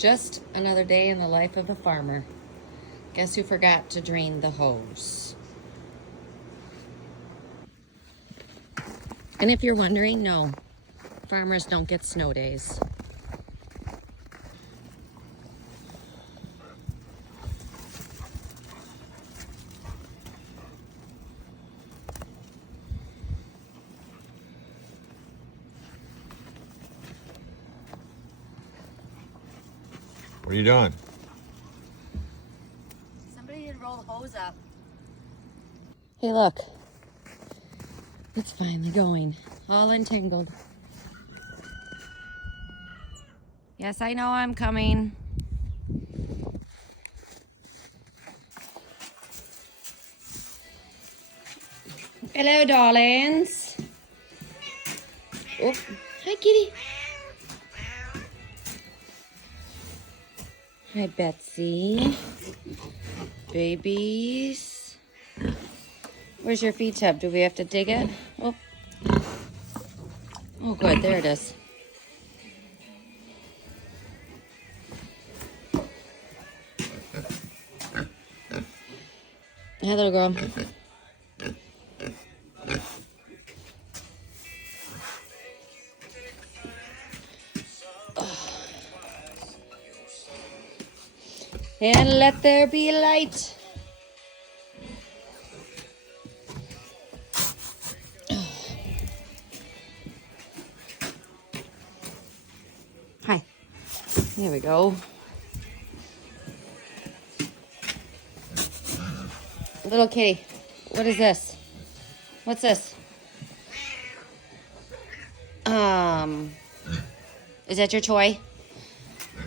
Just another day in the life of a farmer. Guess who forgot to drain the hose? And if you're wondering, no, farmers don't get snow days. What are you doing? Somebody did roll the hose up. Hey, look. It's finally going. All entangled. Yes, I know I'm coming. Hello, darlings. Oh, hi, kitty. Hi, Betsy. Babies. Where's your feed tub? Do we have to dig it? Oh, oh good. There it is. Hi, little girl. And let there be light. Hi. There we go. Little kitty, what is this? What's this? Is that your toy?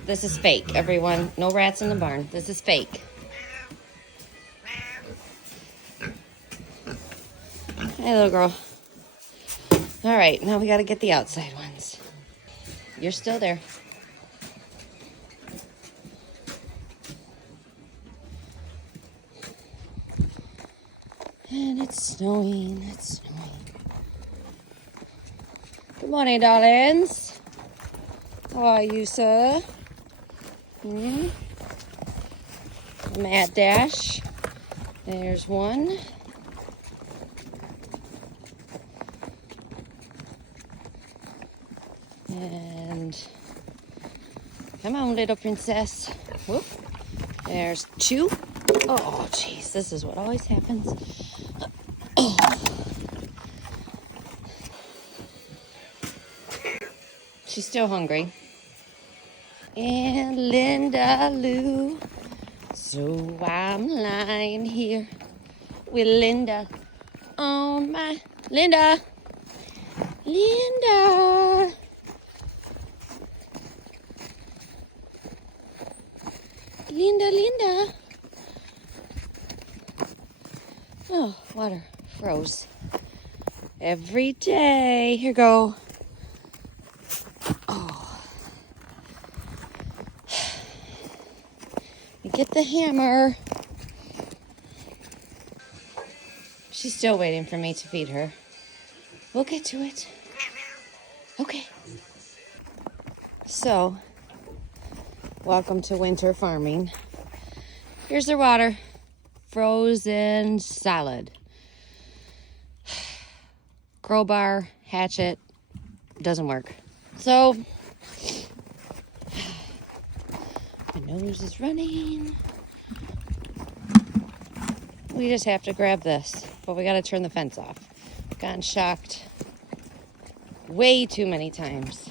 This is fake, everyone. No rats in the barn. This is fake. Hey, little girl. All right, now we got to get the outside ones. You're still there. And it's snowing. It's snowing. Good morning, darlings. How are you, sir? Mad dash. There's one. And come on, little princess. Whoop. There's two. Oh, jeez, this is what always happens. Oh. She's still hungry. And Linda Lou. So I'm lying here with Linda on my... Linda! Linda! Linda, Linda. Oh, water froze. Every day. Here go. Oh. Get the hammer. She's still waiting for me to feed her. We'll get to it. Okay. So, welcome to winter farming. Here's their water. Frozen solid. Crowbar, hatchet, doesn't work. So, my nose is running. We just have to grab this, but we gotta turn the fence off. Gotten shocked way too many times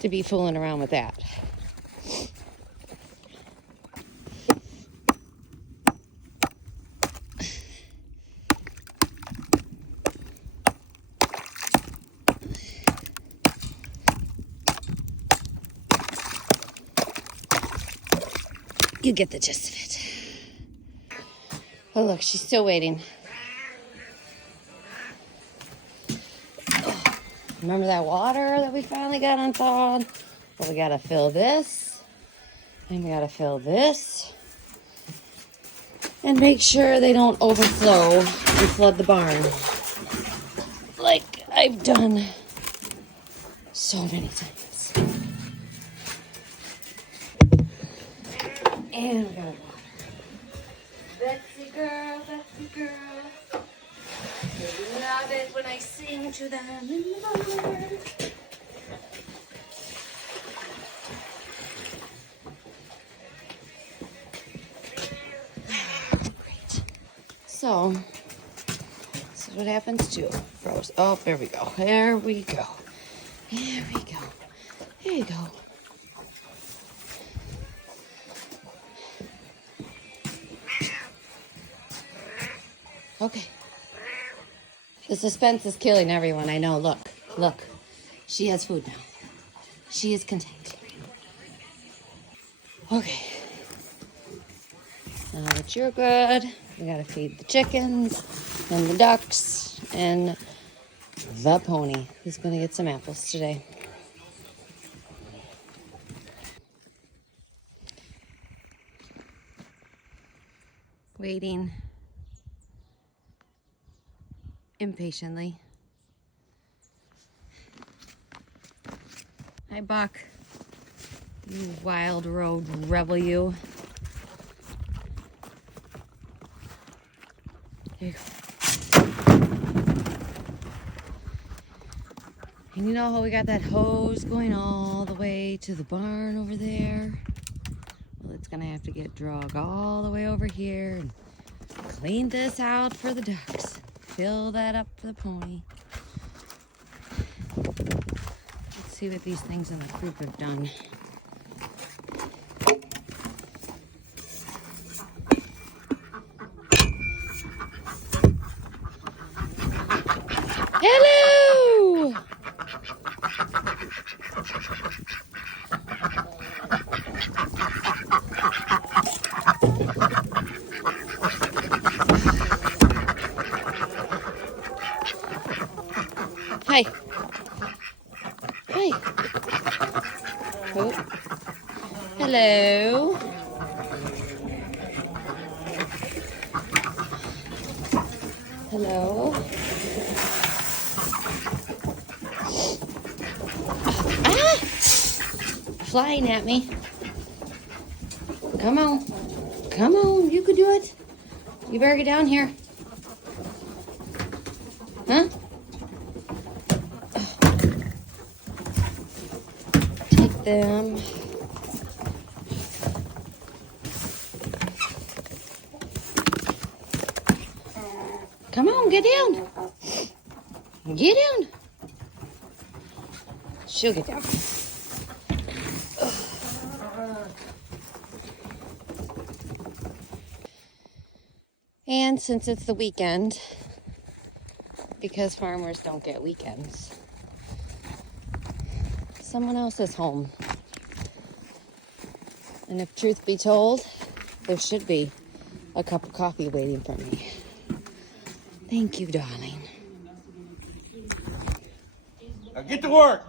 to be fooling around with that. You get the gist of it. Oh, look, she's still waiting. Oh, remember that water that we finally got unthawed? Well, we gotta fill this, and we gotta fill this, and make sure they don't overflow and flood the barn like I've done so many times. And we got water. Betsy girl, Betsy girl. They love it when I sing to them in the barn. Great. So, this is what happens to froze. Oh, there we go. There we go. There we go. There you go. Okay. The suspense is killing everyone. I know. Look. Look. She has food now. She is content. Okay. Now that you're good, we gotta feed the chickens and the ducks and the pony, who's gonna get some apples today. Waiting impatiently. Hi, Buck. You wild road rebel, you. Here you go. And you know how we got that hose going all the way to the barn over there? Well, it's gonna have to get drug all the way over here and clean this out for the ducks. Fill that up for the pony. Let's see what these things in the coop have done. Hello! Hi. Hi. Oh. Hello. Hello. Ah! Flying at me. Come on. Come on. You can do it. You better get down here. Huh? Take them. Come on, get down. Get down. She'll get down. And since it's the weekend, because farmers don't get weekends, someone else is home. And if truth be told, there should be a cup of coffee waiting for me. Thank you, darling. Now get to work.